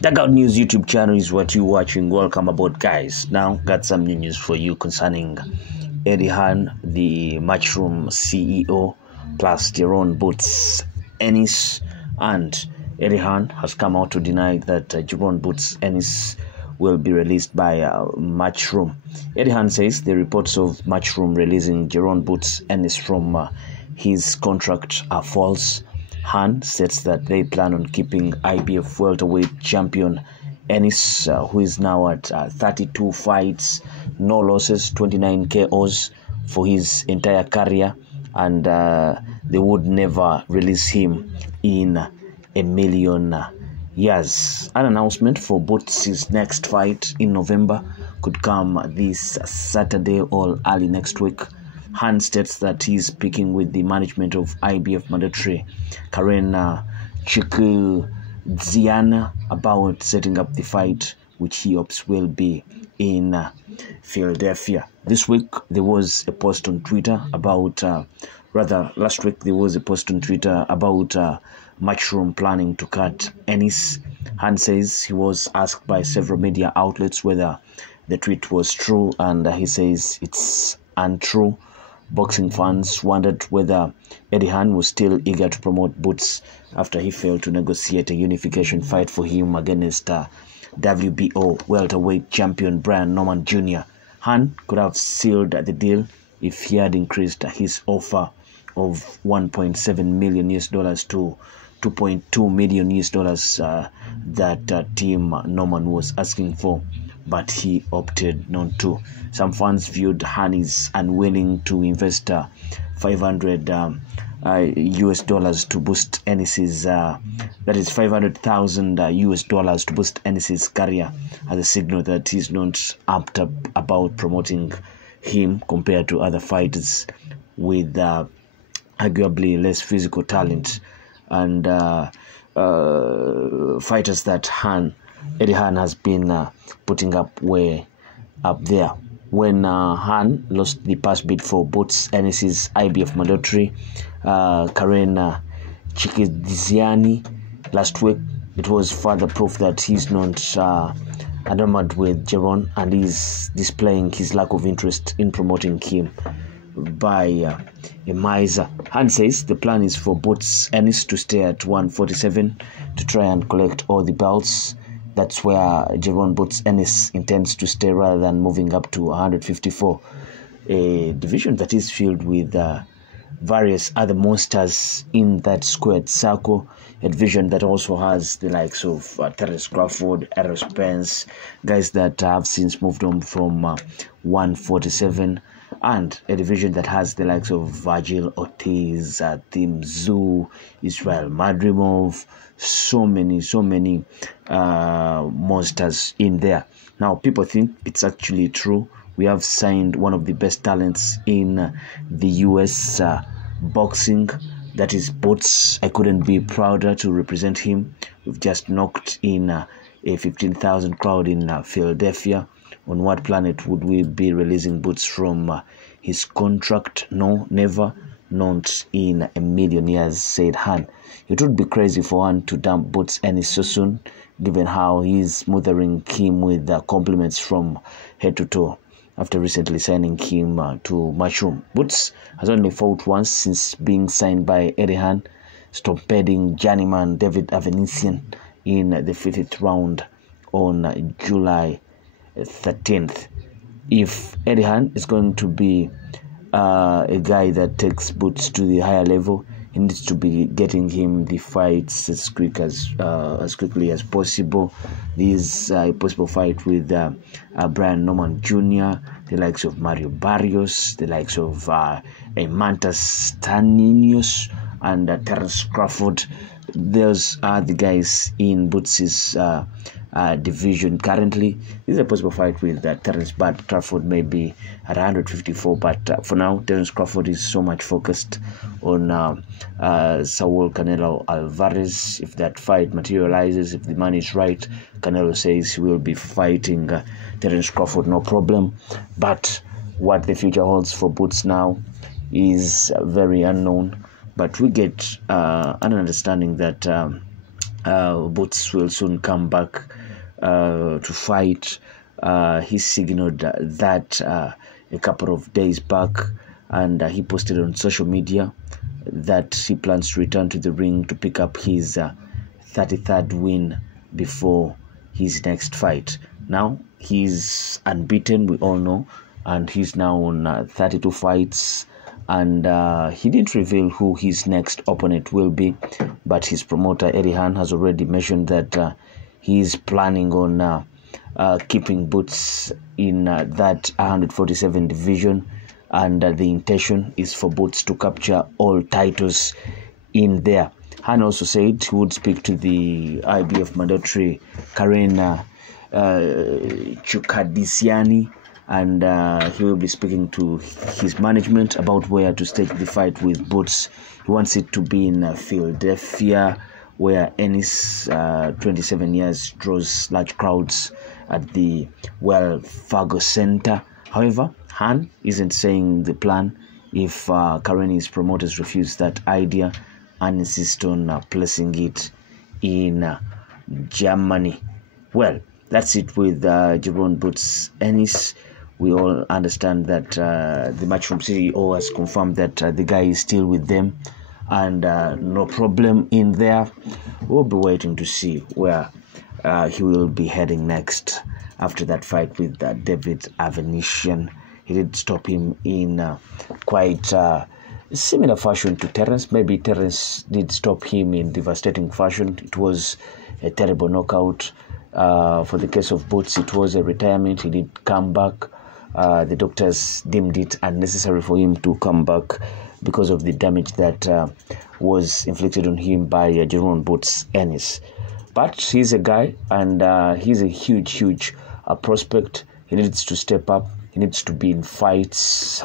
Dugout News YouTube channel is what you're watching. Welcome aboard, guys. Now, got some new news for you concerning Eddie Hearn, the Matchroom CEO, plus Jaron Boots Ennis. And Eddie Hearn has come out to deny that Jaron Boots Ennis will be released by Matchroom. Eddie Hearn says the reports of Matchroom releasing Jaron Boots Ennis from his contract are false. Hearn says that they plan on keeping IBF welterweight champion Ennis, who is now at 32 fights, no losses, 29 KOs for his entire career, and they would never release him in a million years. An announcement for Boots' next fight in November could come this Saturday or early next week. Hearn states that he is speaking with the management of IBF mandatory Karen Chikidziana about setting up the fight, which he hopes will be in Philadelphia. This week there was a post on Twitter about, last week there was a post on Twitter about Matchroom planning to cut Ennis. Hearn says he was asked by several media outlets whether the tweet was true, and he says it's untrue. Boxing fans wondered whether Eddie Hearn was still eager to promote Boots after he failed to negotiate a unification fight for him against WBO welterweight champion Brian Norman Jr. Hearn could have sealed the deal if he had increased his offer of $1.7 million US to $2.2 million US that Team Norman was asking for, but he opted not to. Some fans viewed Hearn as unwilling to invest $500 US to boost Ennis's, that is $500,000 US to boost Ennis's career, as a signal that he's not amped up about promoting him compared to other fighters with arguably less physical talent and fighters that Eddie Hearn has been putting up way up there. When Hearn lost the past bid for Boots Ennis's IBF mandatory Karen Chikidziana last week, it was further proof that he's not enamored with Jaron and is displaying his lack of interest in promoting him by a miser. Hearn says the plan is for Boots Ennis to stay at 147 to try and collect all the belts. That's where Jaron Boots Ennis intends to stay rather than moving up to 154, a division that is filled with various other monsters in that squared circle, a division that also has the likes of Terence Crawford, Errol Spence, guys that have since moved on from 147, and a division that has the likes of Virgil Ortiz, Tim Tszyu, Israel Madrimov, so many monsters in there. Now, people think it's actually true. We have signed one of the best talents in the US boxing, that is Boots. I couldn't be prouder to represent him. We've just knocked in a 15,000 crowd in Philadelphia. On what planet would we be releasing Boots from his contract? No, never. Not in a million years, said Hearn. It would be crazy for Hearn to dump Boots Ennis so soon, given how he's smothering him with compliments from head to toe after recently signing him to Matchroom. Boots has only fought once since being signed by Eddie Hearn, stomping journeyman David Avenisian in the 50th round on July 13th. If Eddie Hearn is going to be a guy that takes Boots to the higher level, he needs to be getting him the fights as quickly as possible. This a possible fight with Brian Norman Jr., the likes of Mario Barrios, the likes of Mantas Staninos, and Terence Crawford. Those are the guys in Boots' division currently. This is a possible fight with Terence, but Crawford may be at 154, but for now Terence Crawford is so much focused on Saul Canelo Alvarez. If that fight materializes, if the money is right, Canelo says he will be fighting Terence Crawford, no problem. But what the future holds for Boots now is very unknown, but we get an understanding that Boots will soon come back to fight. He signaled that a couple of days back, and he posted on social media that he plans to return to the ring to pick up his 33rd win before his next fight. Now he's unbeaten, we all know, and he's now on 32 fights. And he didn't reveal who his next opponent will be, but his promoter Hearn has already mentioned that he is planning on keeping Boots in that 147 division, and the intention is for Boots to capture all titles in there. Hearn also said he would speak to the IBF mandatory Karen Chukadisiani, and he will be speaking to his management about where to stage the fight with Boots. He wants it to be in Philadelphia, where Ennis, 27 years, draws large crowds at the Wells Fargo Center. However, Hearn isn't saying the plan if Karen's promoters refuse that idea and insist on placing it in Germany. Well, that's it with Jaron Boots Ennis. We all understand that the Matchroom CEO has confirmed that the guy is still with them, and no problem in there. We'll be waiting to see where he will be heading next after that fight with David Avenician. He did stop him in quite similar fashion to Terence. Maybe Terence did stop him in devastating fashion. It was a terrible knockout. For the case of Boots, it was a retirement. He did come back. The doctors deemed it unnecessary for him to come back because of the damage that was inflicted on him by Jaron Boots Ennis. But he's a guy, and he's a huge prospect. He needs to step up. He needs to be in fights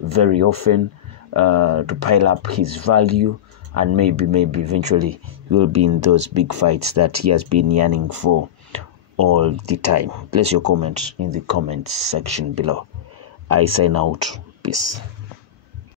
very often to pile up his value, and maybe eventually he will be in those big fights that he has been yearning for all the time. Place your comment in the comments section below. I sign out. Peace.